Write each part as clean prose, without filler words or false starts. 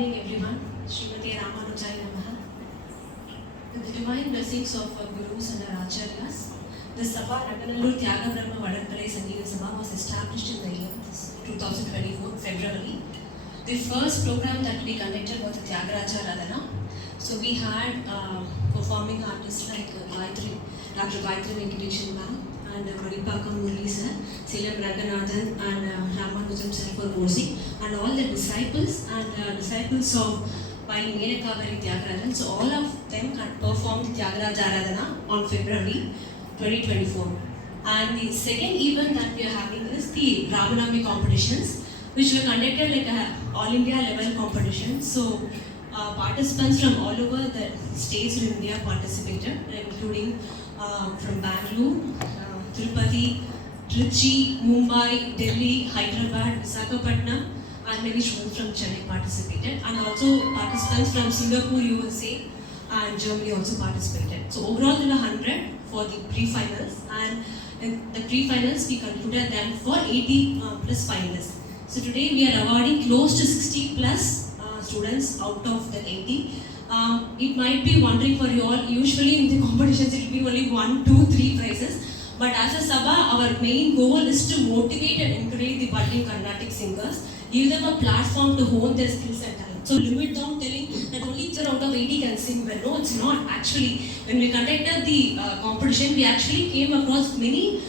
morning, everyone. Srimati Ramanujaya Namaha. With the divine blessings of our Gurus and our Acharyas, the Sabha Naganallur Tyaga Brahma Vadanpalai Sangeeta Sabha was established in the year 2024, February. The first program that we conducted was the Tyagaraja Radhana. So we had performing artists like Dr. Gayatri Venkateshan ma'am and Manipakam Murli sir, Silam Raganathan and Ramanujam sir for voicing, and all the disciples and disciples of by Menakavari Tyagarajan. So all of them performed Tyagaraja Aradhana on February 2024. And the second event that we are having is the Ramanami competitions, which were conducted like a all India level competition. So participants from all over the states in India participated, including from Bangalore, Tirupati, Trichy, Mumbai, Delhi, Hyderabad, Visakhapatnam, and many students from Chennai participated, and also participants from Singapore, USA, and Germany also participated. So overall there were 100 for the pre-finals, and in the pre-finals we concluded them for 80 plus finalists. So today we are awarding close to 60 plus students out of the 80. It might be wondering for you all, usually in the competitions it will be only 1, 2, 3 prizes. But as a Sabha, our main goal is to motivate and encourage the budding Carnatic singers, give them a platform to hone their skills and talent. So limit down telling that only 3 out of 80 can sing well. No, it's not. Actually, when we conducted the competition, we actually came across many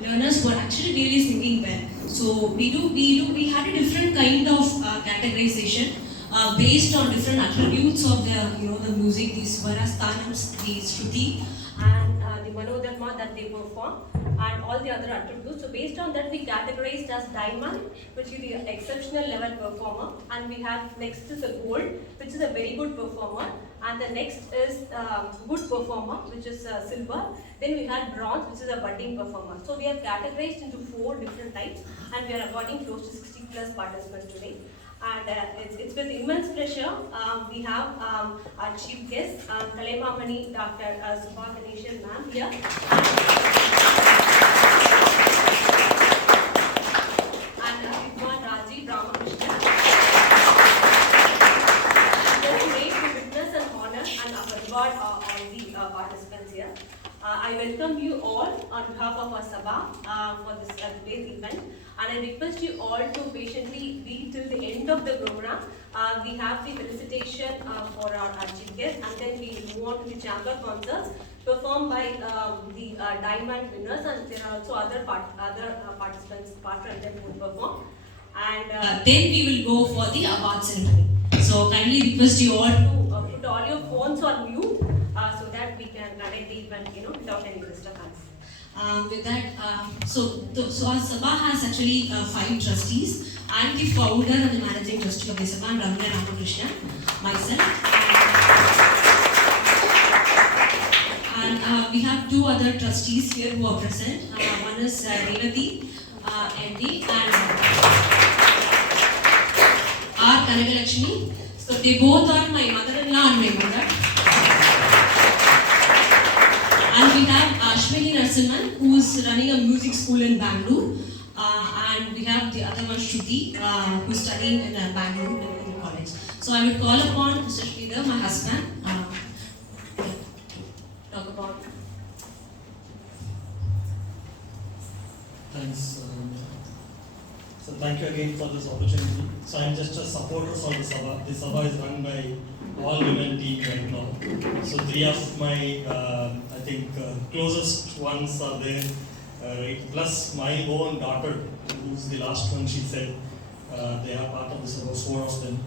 learners who are actually really singing well. So we had a different kind of categorization based on different attributes of the music, the swara sthanams, the shruti, and the manodharma that they perform, and all the other attributes. So based on that, we categorized as diamond, which is the exceptional level performer, and we have next is a gold, which is a very good performer, and the next is good performer, which is silver. Then we had bronze, which is a budding performer. So we have categorized into 4 different types, and we are awarding close to 60 plus participants today. And it's with immense pleasure we have our chief guest, Kalaimamani Dr. Subha Ganeshan ma'am here. And Vidwan Rajiv Ramakrishnan. It's a great witness and honor and reward all the participants here. I welcome you all on behalf of our Sabha for this today's event, and I request you all to patiently be till the end of the program. We have the felicitation for our chief guest, and then we move on to the chamber concerts performed by the diamond winners, and there are also other participants apart from them who perform. And then we will go for the award ceremony. So kindly request you all to put all your phones on mute so that we can conduct the event, without any disturbance. With that, so our Sabha has actually 5 trustees. I am the founder and the managing trustee of the Sabha, Ramya Ramakrishnan, myself. And we have 2 other trustees here who are present. One is Revati, MD, and R. Kanagalakshmi. So they both are my mother-in-law and my mother. And we have Ashwini Narasimhan, who is running a music school in Bangalore. And we have the other one, Shruti, who is studying in Bangalore in college. So I will call upon Mr. Sridhar, my husband, talk about. Thanks. So thank you again for this opportunity. So I'm just a supporter for the Sabha. The Sabha is run by all women team right now. So 3 of my, I think, closest ones are there, right? Plus my own daughter, who's the last one, she said, they are part of the Sabha, 4 of them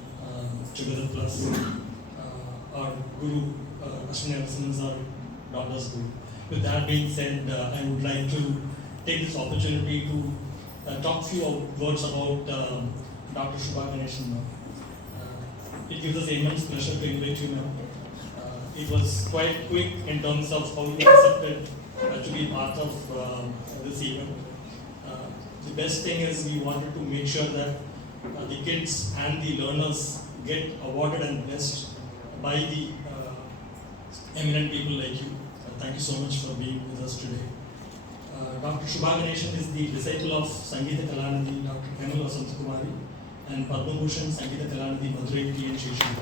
together, plus our Guru, Ashwini Narasimhan is our daughter's Guru. With that being said, I would like to take this opportunity to talk few words about Dr. Subha Ganeshan. It gives us immense pleasure to invite you now. It was quite quick in terms of how you accepted to be part of this event. The best thing is we wanted to make sure that the kids and the learners get awarded and blessed by the eminent people like you. Thank you so much for being with us today. Dr. Subha Ganeshan is the disciple of Sangeeta Kalanidhi, Dr. Kemala Santakumari. and Padma Bhushan Sangeeta Kalanidhi Madurai T. N. Sheshan.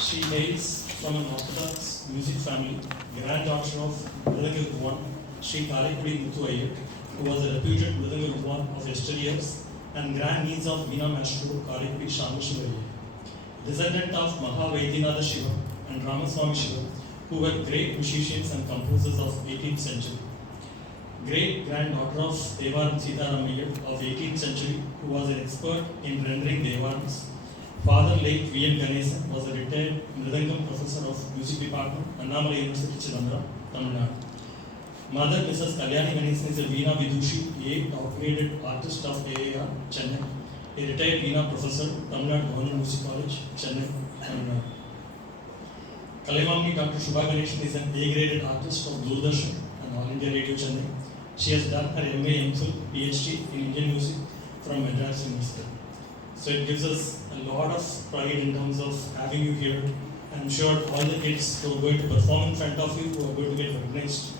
She hails from an Orthodox music family, granddaughter of Mridanga Vidwan Sri Karikudi Muthu Iyer, who was a reputed Mridanga Vidwan of yesteryears, and grandniece of Veena Maestro Karikudi Shamashiva Iyer. Descendant of Mahavaidyanatha Shiva and Ramaswamy Shiva, who were great musicians and composers of 18th century. Great granddaughter of Devaram Sitaram Iyer of 18th century, who was an expert in rendering Devarams. Father late V. N. Ganesan was a retired Mridangam professor of music department, Annamalai University, Chidambaram, Tamil Nadu. Mother Mrs. Kalyani Ganesan is a Veena Vidushi, a top-graded artist of AAR, Chennai, a retired Veena professor, Tamil Nadu Government Music College, Chennai, Tamil Nadu. Kalaimamni Dr. Shubha Ganeshan is an A-graded artist of Doordarshan and All India Radio, Chennai. She has done her MA, MPhil, PhD in Indian music from Madras University. So it gives us a lot of pride in terms of having you here. I'm sure all the kids who are going to perform in front of you, who are going to get recognized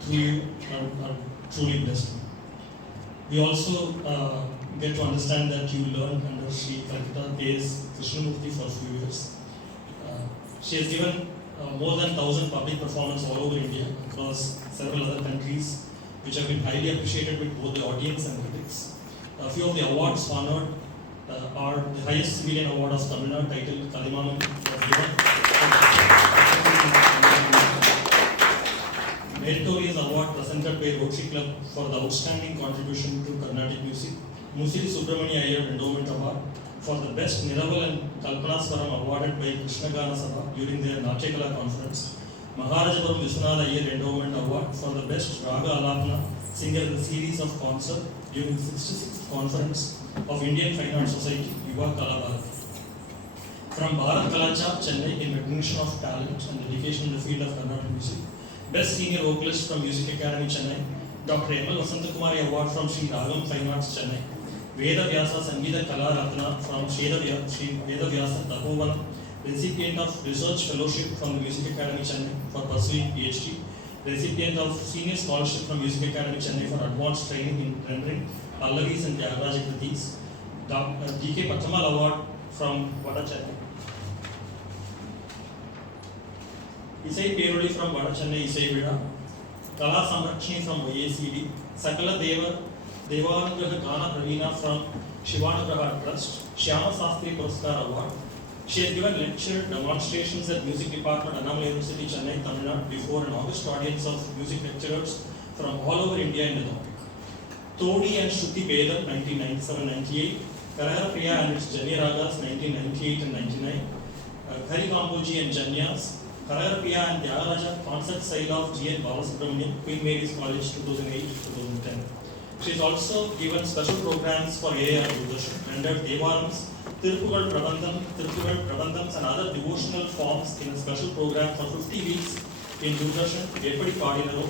through you, are truly blessed. We also get to understand that you learned under Sri Kalkutta K.S. Krishnamurthy for a few years. She has given more than 1,000 public performances all over India, across several other countries, which have been highly appreciated with both the audience and critics. A few of the awards honored are the highest civilian award of Tamil Nadu, titled Kalimaman, Meritorious Award presented by Rotary Club for the outstanding contribution to Carnatic music, Musiri Subramania Iyer Endowment Award for the best Niraval and Kalpana Swaram awarded by Krishna Gana Sabha during their Natyakala conference, Maharajapuram Vishwanatha Iyer Endowment Award for the best Raga Alapana singer in the series of concert during the 66th conference of Indian Fine Arts Society, Yuva Kala Bharati. From Bharat Kalacha, Chennai, in recognition of talent and dedication in the field of Carnatic music, Best Senior Vocalist from Music Academy, Chennai, Dr. M. L. Vasantakumari Award from Sri Ragam Fine Arts, Chennai, Veda Vyasa Sangeeta Kala Ratna from Sri Veda Vyasa Tapovan, recipient of Research Fellowship from the Music Academy, Chennai for pursuing PhD, recipient of Senior Scholarship from Music Academy, Chennai for advanced training in rendering Pallavis and Tyagaraja Kritis, D.K. Pathamal Award from Vada, Chennai. Isai Peruli from Vada, Chennai, Isai Vida, Kala Samrakshini from YACD, Sakala Devanugraha Gana Pravina from Shivanugraha Trust, Shyama Sastri Puraskar Award. She has given lecture demonstrations at Music Department, Annamalai University, Chennai, Tamil Nadu, before an august audience of music lecturers from all over India in the topic. Todi and Shruti Bedam, 1997-98, Karahara Priya and its Janya Ragas, 1998 and 99, Kari Kamboji and Janyas, Karahara Priya and Tyagaraja concert style of G.N. Balasubramanian, Queen Mary's College, 2008-2010. She has also given special programs for AAR Doordarshan, rendered Devarams, Tiruppugal Prabandhams and other devotional forms in a special program for 50 weeks in Doordarshan, Eppadi Paadinaro,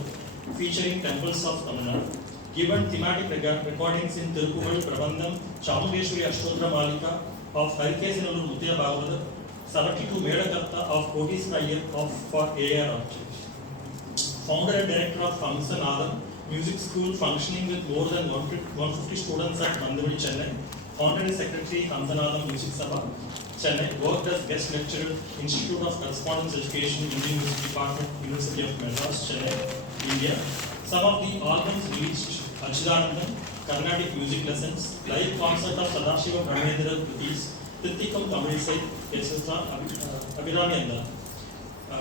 featuring temples of Tamil Nadu. Given thematic recordings in Tiruppugal Prabandham, Chamundeshwari Ashtodhara Malika of Harikesanallur Muthiya Bhagavata, 72 Medakarta of Kotis Iyer for AAR Architects. Founder and director of Hamsanadam Music School, functioning with more than 150 students at Mandavadi, Chennai. Honorary Secretary, Hamsanadam Music Sabha, Chennai. Worked as guest lecturer, Institute of Correspondence Education, Indian Music Department, University of Madras, Chennai, India. Some of the albums released: Achidanandam, Carnatic Music Lessons, live concert of Sadashiva Brahmendra Kritis, Tithikam Tamilisai, etc. Abhirami Anda.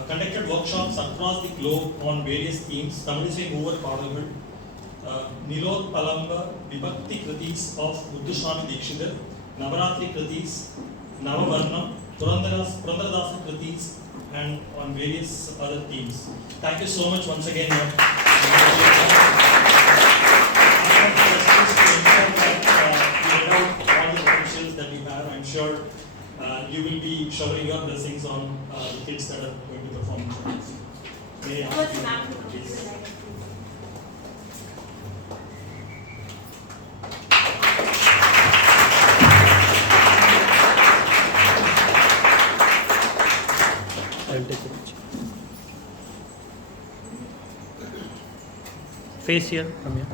Conducted workshops across the globe on various themes: Tamilisai Mover Parliament, Nilod Palamba, Vibhakti Kritis of Muthuswami Dikshidhar, Navaratri Kritis, Navavarnam, Purandaradasa Kritis, and on various other themes. Thank you so much once again. I'm sure you will be showering your blessings on the kids that are going to perform. May I ask you, please? I'll take it. Face here, come here.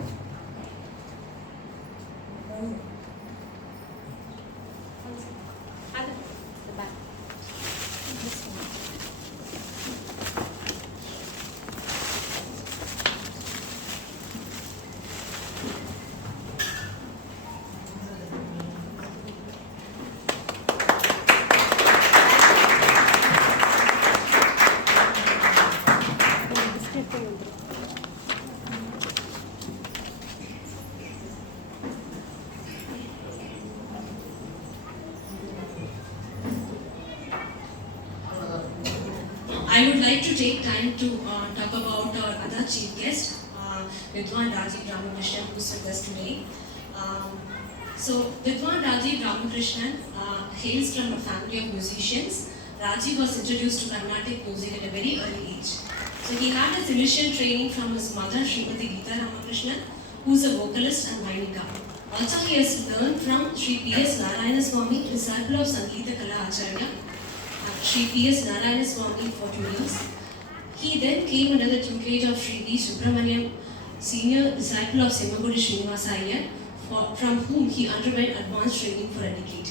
I would like to take time to talk about our other chief guest, Vidwan Rajiv Ramakrishnan, who's with us today. So, Vidwan Rajiv Ramakrishnan hails from a family of musicians. Rajiv was introduced to Carnatic music at a very early age. So, he had his initial training from his mother, Srimati Geeta Ramakrishnan, who is a vocalist and Vainika. Also, he has learned from Sri P.S. Narayana Swami, disciple of Sangeeta Kala Acharya, Sri P.S. Narayana Swami for 2 years. He then came under the tutelage of Sri V. Subramaniam, senior disciple of Semmagudi Srinivasa Iyer, from whom he underwent advanced training for a decade.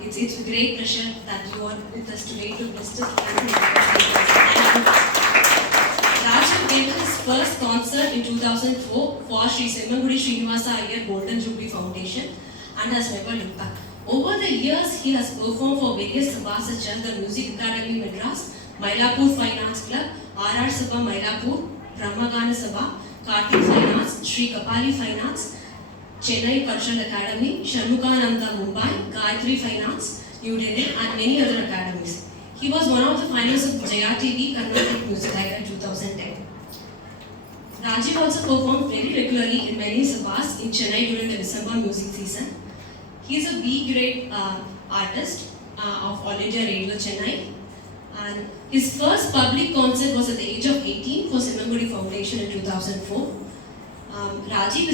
It's a great pleasure that you are with us today to bless us. Rajiv gave his first concert in 2004 for Sri Semmagudi Srinivasa Iyer Golden Jubilee Foundation and has never looked back. Over the years, he has performed for various sabhas such as the Music Academy Madras, Mylapore Fine Arts Club, R.R. Sabha Mylapore, Brahmagana Sabha, Kartik Fine Arts, Sri Kapali Fine Arts, Chennai Cultural Academy, Shanmukananda Mumbai, Gayatri Fine Arts, New Delhi, and many other academies. He was one of the finalists of Jaya TV Carnatic Music Idol 2010. Rajiv also performed very regularly in many sabhas in Chennai during the December music season. He is a B-grade artist of All India Radio Chennai, and his first public concert was at the age of 18 for Semmagudi Foundation in 2004. Rajiv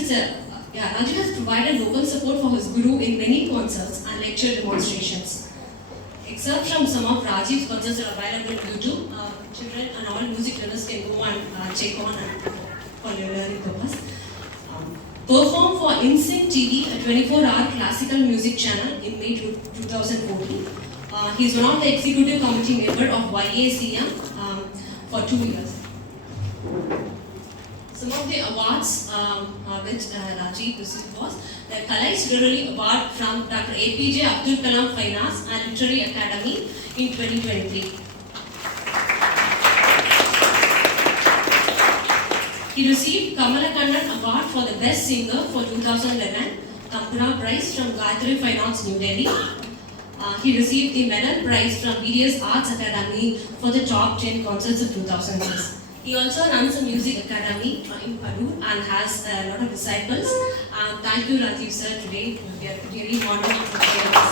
has provided local support for his guru in many concerts and lecture demonstrations. Excerpts from some of Rajiv's concerts are available on YouTube. Children and all music learners can go and check on and for learning purpose. Performed for InSync TV, a 24-hour classical music channel in May 2014. He is one of the executive committee member of YACM for 2 years. Some of the awards which Rajiv received was the Kalais Literary Award from Dr. APJ Abdul Kalam Fine Arts and Literary Academy in 2023. He received Kamala Kannan Award for the Best Singer for 2011, Kampura Prize from Gayatri Fine Arts, New Delhi. He received the Medal Prize from VDS Arts Academy for the Top 10 Concerts of 2006. He also runs a music academy in Padur and has a lot of disciples. Thank you, Rajiv sir, today. We are really honored to share this.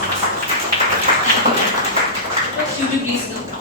Thank you. Should you please come down?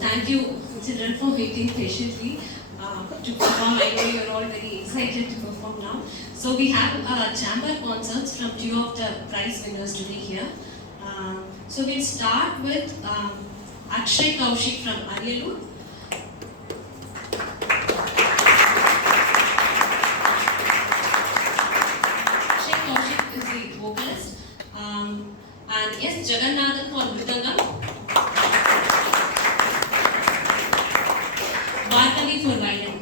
Thank you, children, for waiting patiently to perform. I know you're all very excited to perform now. So we have chamber concerts from two of the prize winners today here. So we'll start with Akshay Kaushik from Ariyalur. Akshay Kaushik is the vocalist. And yes, Jagannathan for Mridangam. Bhargavi for violin.